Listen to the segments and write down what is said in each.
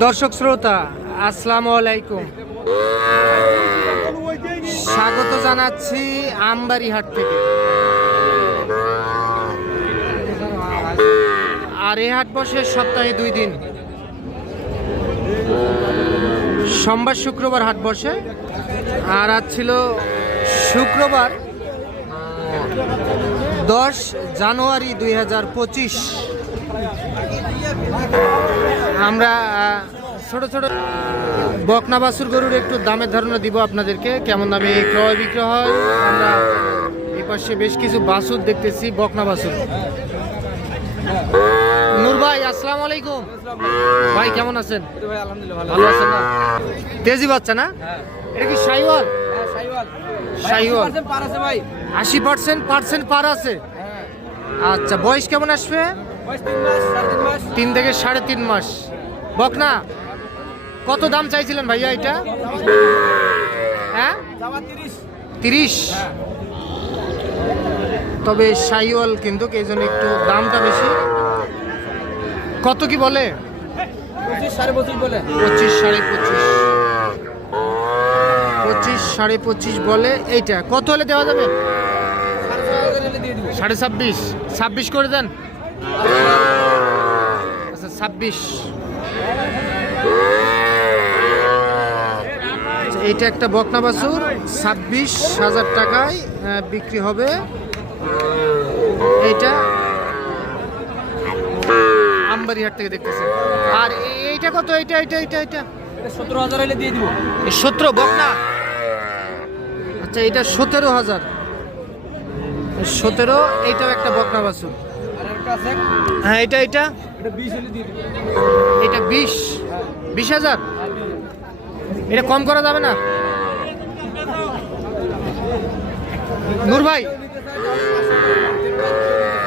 দর্শক শ্রোতা, আসসালামু আলাইকুম। স্বাগত জানাচ্ছি আমবাড়িহাট থেকে। আর এ হাট বসে সপ্তাহে দুই দিন। সোমবার, শুক্রবার হাট বসে। আর আজ ছিল শুক্রবার, দশ জানুয়ারি দুই হাজার পঁচিশ। আমরা ছোট ছোট বকনা বাছুর গরুর একটু দামের ধারণা দিব আপনাদেরকে। কেমন দামে ক্রয় বিক্রয় হয়? আমরা এই পাশে বেশ কিছু বাছুর দেখতেছি বকনা বাছুর নূর ভাই আসসালামু আলাইকুম। ভাই কেমন আছেন? ভালো আছেন না? তেজি বাচ্চা না? এটা কি সাইওয়াল? ভাই আশি পার্সেন্ট পার্সেন্ট পার আছে? আচ্ছা বয়স কেমন আসবে? তিন থেকে সাড়ে তিন মাস। বকনা? কত দাম চাইছিলেন ভাইয়া এটা? হ্যাঁ? তিরিশ। তবে সাইওয়াল কিন্তু এই জন্য একটু দামটা বেশি? কত কি বলে? পঁচিশ সাড়ে পঁচিশ বলে। পঁচিশ সাড়ে পঁচিশ। পঁচিশ সাড়ে পঁচিশ বলে এইটা। কত হলে দেওয়া যাবে? সাড়ে ছাব্বিশ। ছাব্বিশ করে দেন। আচ্ছা ছাব্বিশ। এইটা একটা বকনা বাছুর ছাব্বিশ হাজার টাকায় বিক্রি হবে। এইটা আমবাড়িহাট থেকে দেখতেছি। আর এইটা কত? এইটা এইটা এইটা এইটা। এটা সতেরো হাজার হলে দিয়ে দিব। সতেরো বকনা? আচ্ছা এটা সতেরো হাজার। সতেরো এইটাও একটা বকনা বাছুর। হ্যাঁ এটা এটা। এটা বিশ এটা বিশ? বিশ হাজার? এটা কম করা যাবে না? নূর ভাই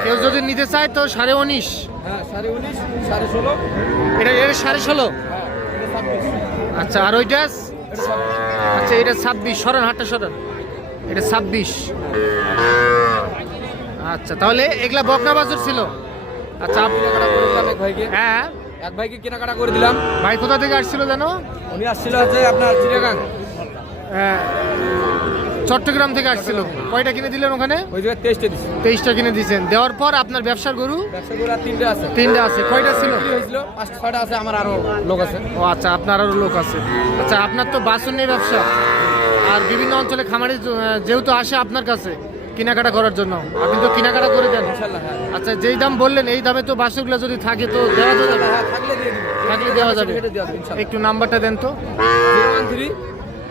কেউ যদি নিতে চায় তো সাড়ে উনিশ। হ্যাঁ এটা এটা সাড়ে ষোলো? হ্যাঁ আচ্ছা আর ওইটা আচ্ছা এটা ছাব্বিশ। সরেন হাটটা সরেন। এটা ছাব্বিশ। আচ্ছা তাহলে এগুলা বকনা বাজার ছিল। আচ্ছা আপ- কেনাকাটা করে দিলাম এক ভাইকে। হ্যাঁ। এক ভাইকে কেনাকাটা করে দিলাম। ভাই কোথা থেকে আসছিল জানো উনি আসছিল হচ্ছে আপনার চিড়িয়াখান। হ্যাঁ, চট্টগ্রাম থেকে আসছিল। কয়টা কিনে দিলেন ওখানে? ওই জায়গায় তেইশটা দিচ্ছি তেইশটা কিনে দিয়েছেন দেওয়ার পর আপনার ব্যবসার গরু? ব্যবসা আর তিনটে আছে। তিনটা আছে। কয়টা ছিল? বিক্রি হয়েছিল। পাঁচ ছয়টা আছে আমার আরও লোক আছে। ও আচ্ছা আপনার আরও লোক আছে। আচ্ছা আপনার তো বাসন নিয়ে ব্যবসা। আর বিভিন্ন অঞ্চলে খামারি যেহেতু আসে আপনার কাছে কেনাকাটা করার জন্য। আপনি তো কেনাকাটা করে দেন। হ্যাঁ। আচ্ছা যেই দাম বললেন এই দামে তো বাসুগুলো যদি থাকে তো দেওয়া যাবে? হ্যাঁ থাকলে দেওয়া যাবে। একটু নাম্বারটা দেন তো। Three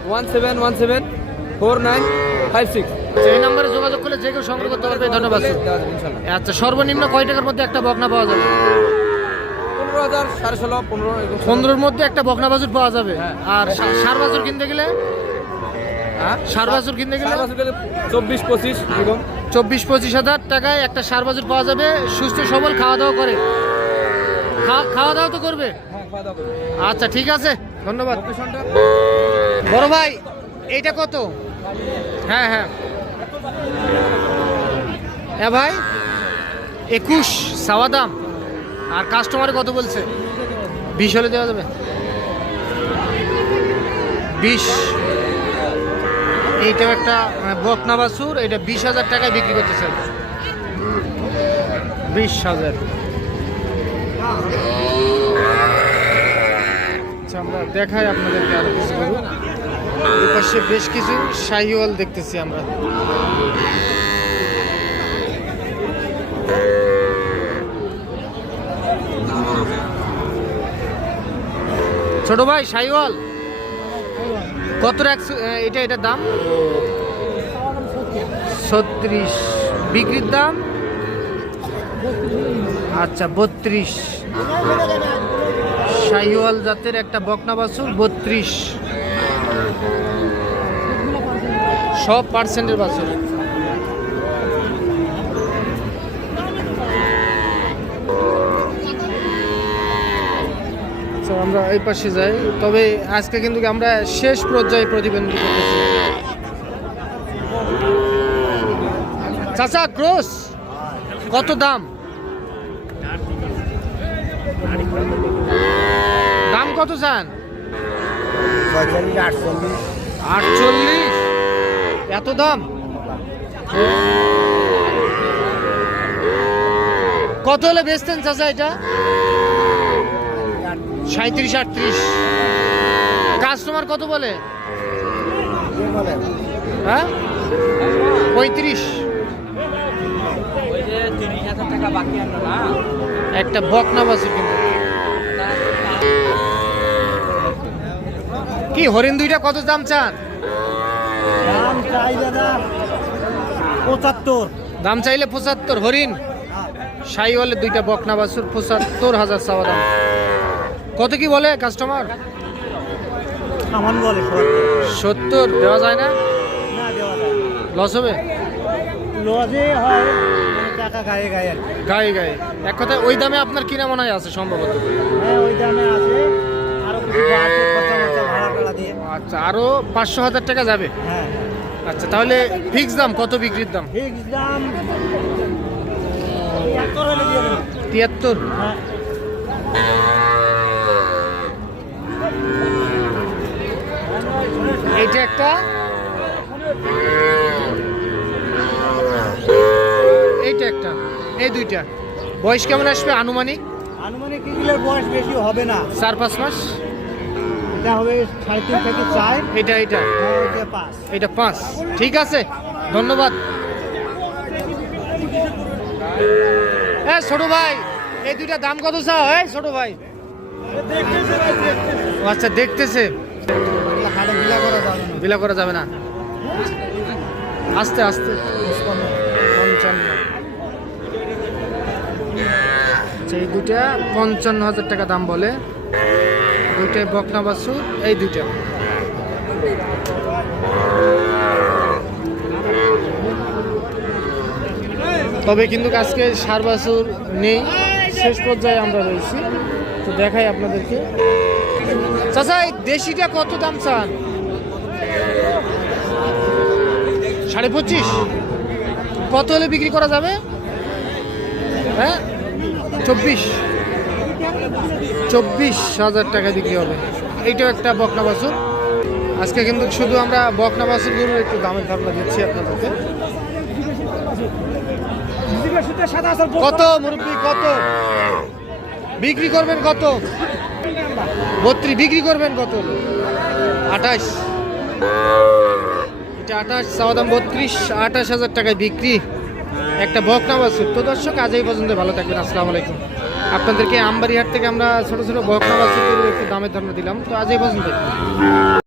one seven one seven four nine five six. আচ্ছা, এই নাম্বারে যোগাযোগ করলে যে কেউ সংগ্রহ করতে পারবে ধন্যবাদ। আচ্ছা সর্বনিম্ন কয় টাকার মধ্যে একটা বকনা পাওয়া যাবে? পনেরো হাজার সাড়ে ষোলো পনেরো পনেরোর মধ্যে একটা বকনা বাছুর পাওয়া যাবে। হ্যাঁ। আর সা- ষাঁড় বাছুর কিনতে গেলে হ্যাঁ? ষাঁড় বাছুর কিনতে গেলে? চব্বিশ পঁচিশ এরকম। চব্বিশ পঁচিশ হাজার টাকায় একটা ষাঁড় বাছুর পাওয়া যাবে। সুস্থ সবল খাওয়া দাওয়া করে। খাওয়া দাওয়া তো করবে? হ্যাঁ করবে। আচ্ছা ঠিক আছে। ধন্যবাদ। বড় ভাই এইটা কত? হ্যাঁ হ্যাঁ। হ্যাঁ ভাই একুশ সাওয়া দাম। আর কাস্টমারে কত বলছে? বিশ হলে দেওয়া যাবে। বিশ। এইটাও একটা আহ, বকনা বাছুর এটা বিশ হাজার টাকায় বিক্রি করতেছে। বিশ হাজার। আচ্ছা আমরা দেখাই আপনাদেরকে আরও কিছু গরু। পাশে বেশ কিছু শাহিওয়াল দেখতেছি আমরা। ছোট ভাই শাহিওয়াল। কত রাখছ এটা এটার দাম? ছত্রিশ। বিক্রির দাম? আচ্ছা বত্রিশ। শাহিওয়াল জাতের একটা বকনা বাছুর, বত্রিশ। সব পার্সেন্টের বাছুর। আমরা এই পাশে যাই। তবে আজকে কিন্তু আমরা শেষ পর্যায়ে প্রতিবেদন করতেছি। চাচা, ক্রস! কত দাম? দাম কত চান? আটচল্লিশ। এত দাম? কত হলে বেচতেন চাচা এটা? সাঁত্রিশ আটত্রিশ। কাস্টমার কত বলে? হ্যাঁ? পঁয়ত্রিশ। একটা বকনা বাসুর কিন্তু। কি হরিণ দুইটা কত দাম চান? দাম চাই দাদা পঁচাত্তর। দাম চাইলে পঁচাত্তর হরিণ। সাইওয়ালের দুইটা বকনা বাসুর পঁচাত্তর হাজার চাওয়া দাম। কত কি বলে কাস্টমার বলে সত্তর। দেওয়া যায় না। লস হবে? হয় মানে টাকা গায়ে গায়ে গায়ে গায়ে। এক কথায় ওই দামে আপনার কিনা মনে হয় আছে সম্ভবত? হ্যাঁ ওই দামে আছে। আচ্ছা আরও পাঁচশো হাজার টাকা যাবে? হ্যাঁ। আচ্ছা তাহলে ফিক্স দাম কত বিক্রির দাম? ফিক্স দাম তিয়াত্তর? হ্যাঁ এইটা একটা। এইটা একটা এই দুইটা। বয়স কেমন আসবে আনুমানিক? আনুমানিক কিগুলোর বয়স বেশি হবে না। চার পাঁচ মাস? এটা হবে সাড়ে তিন থেকে চার। এটা এটা হ্যাঁ পাঁচ। এটা পাঁচ। ঠিক আছে ধন্যবাদ। এ ছোট ভাই এই দুইটা দাম কত চাও? এই ছোট ভাই। আচ্ছা দেখতেছে। হাটে বিলা করা বিলা করা যাবে না। আস্তে আস্তে। পঞ্চান্ন। আচ্ছা, এই দুইটা পঞ্চান্ন হাজার টাকা দাম বলে। দুইটাই বকনা বাসু এই দুইটা। তবে কিন্তু আজকে সার বাছুর নেই। শেষ পর্যায়ে আমরা রয়েছি। তো দেখাই আপনাদেরকে। চাচা এই দেশিটা কত দাম চান? সাড়ে পঁচিশ? কত হলে বিক্রি করা যাবে? হ্যাঁ? চব্বিশ। চব্বিশ হাজার টাকা বিক্রি হবে। এইটাও একটা বকনা বাছুর। আজকে কিন্তু শুধু আমরা বকনা বাছুরগুলোর একটু দামের ধারণা দিচ্ছি আপনাদেরকে। কত মুরব্বী, কত? বিক্রি করবেন কত? বত্রিশ, বিক্রি করবেন কত? আঠাশ। এটা আঠাশ, চাওয়া বত্রিশ, আঠাশ হাজার টাকায় বিক্রি। একটা বকনা বাছুর তো দর্শক, আজ এই পর্যন্ত ভালো থাকবেন, আসসালামু আলাইকুম। আপনাদেরকে আমবাড়িহাট থেকে আমরা ছোটো ছোটো বকনা বাছুর একটু দামের ধারণা দিলাম। তো আজ এই পর্যন্ত।